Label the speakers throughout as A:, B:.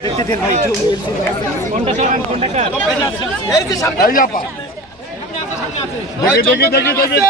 A: দেখি দেখি দেখি দেখি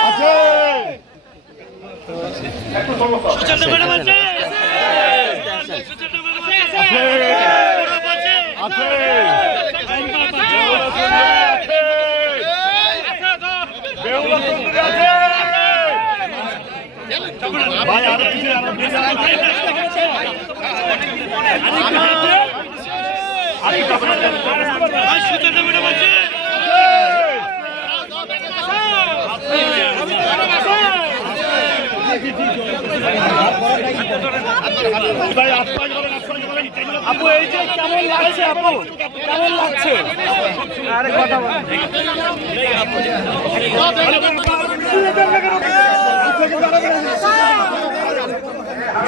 A: আছে আছে আছে বেহুলা সুন্দরী আছে ভাই আর কিছু আর কিছু ভাই আত্মায় করেন আত্মায় করেন
B: আপু এই যে কেমন লাগছে আপু? কেমন লাগছে? আরে কথা বল
A: আরে ভাই দাঁড়াবেন না, দাঁড়াবেন, দাঁড়াবেন না, অস্থির লাগে না। আমি নিচে না, দাঁড়াবেন,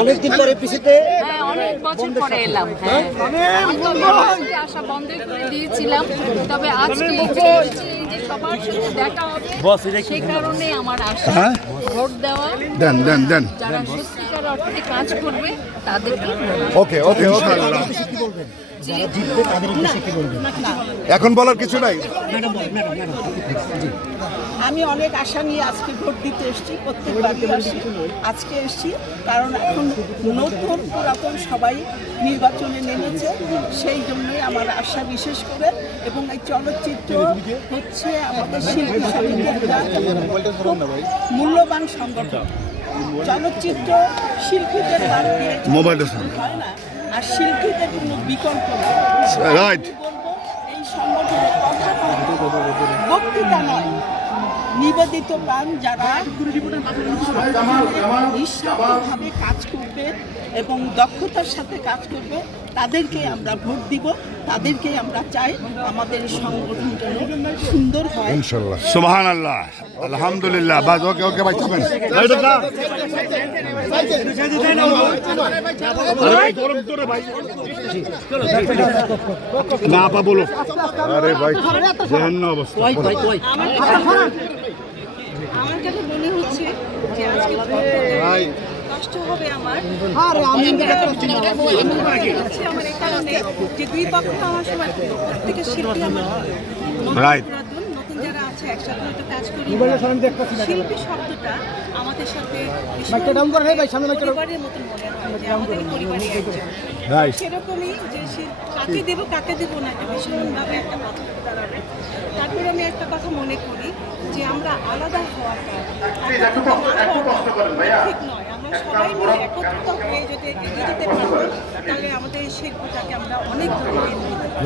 C: অনেকদিন পরে পিছিতে
D: হ্যাঁ অনেক বছর পরে এলাম হ্যাঁ। আসা বন্ধ করে দিয়েছিলাম। তবে আজকে পেয়েছি যে সবার সাথে দেখা হবে সেই কারণে আমার আসা ভোট দেওয়া
E: দেন দেন দেন।
D: যারা সত্যিকার অর্থে কাজ করবে তাদেরকে
E: ওকে ওকে এখন বলার কিছু নাই?
C: আমি অনেক আশা নিয়ে আজকে ভোট দিতে এসেছি প্রত্যেকবারই আসি আজকে এসেছি কারণ এখন নতুন পুরাতন সবাই নির্বাচনে নেমেছে সেই জন্যই আমার আশা বিশেষ করে এবং এই চলচ্চিত্র হচ্ছে আমাদের শিল্পী সমিতির মূল্যবান সংগঠন। চলচ্চিত্র শিল্পীদের
E: মোবাইলটা
C: হয় না আর শিল্পীদের কোনো বিকল্প নেই।
E: রাইট
C: এই সংগঠনের কথা বক্তৃতা নয় নিবেদিত প্রাণ যারা নিঃস্বার্থভাবে কাজ করবে এবং দক্ষতার সাথে কাজ করবে তাদেরকে আমরা ভোট দিব তাদেরকে আমরা চাই আমাদের সংগঠন যেন সুন্দর হয়।
E: ইনশাআল্লাহ সুবহানাল্লাহ। আলহামদুলিল্লাহ। বাস ওকে ওকে ভাই
A: এটা না। আপা বলো।
E: আরে ভাই
A: জঘন্য অবস্থা।
D: আমার কাছে মনে হচ্ছে যে আজকে কষ্ট হবে আমার। আমার এই কারণে যে দুই পক্ষ আমার সময় প্রত্যেকের শিল্পী আমার যারা আছে একসাথে হয়তো কাজ করি। শিল্পী শব্দটা আমাদের সাথে পরিবারের মতন মনে হয় যে আমাদের পরিবারের একজন. সেরকমই যে সে- কাকে দেবো কাকে দেবো না একটা ভীষণভাবে একটা কথা দাঁড়াবে। তারপরে আমি একটা কথা মনে করি যে আমরা আলাদা হওয়াটা ঠিক নয়। আমরা সবাই মিলে একত্রিত হয়ে যদি এগিয়ে যেতে পারব তাহলে আমাদের এই শিল্পটাকে আমরা অনেক দূরে নিয়ে যেতে পারব।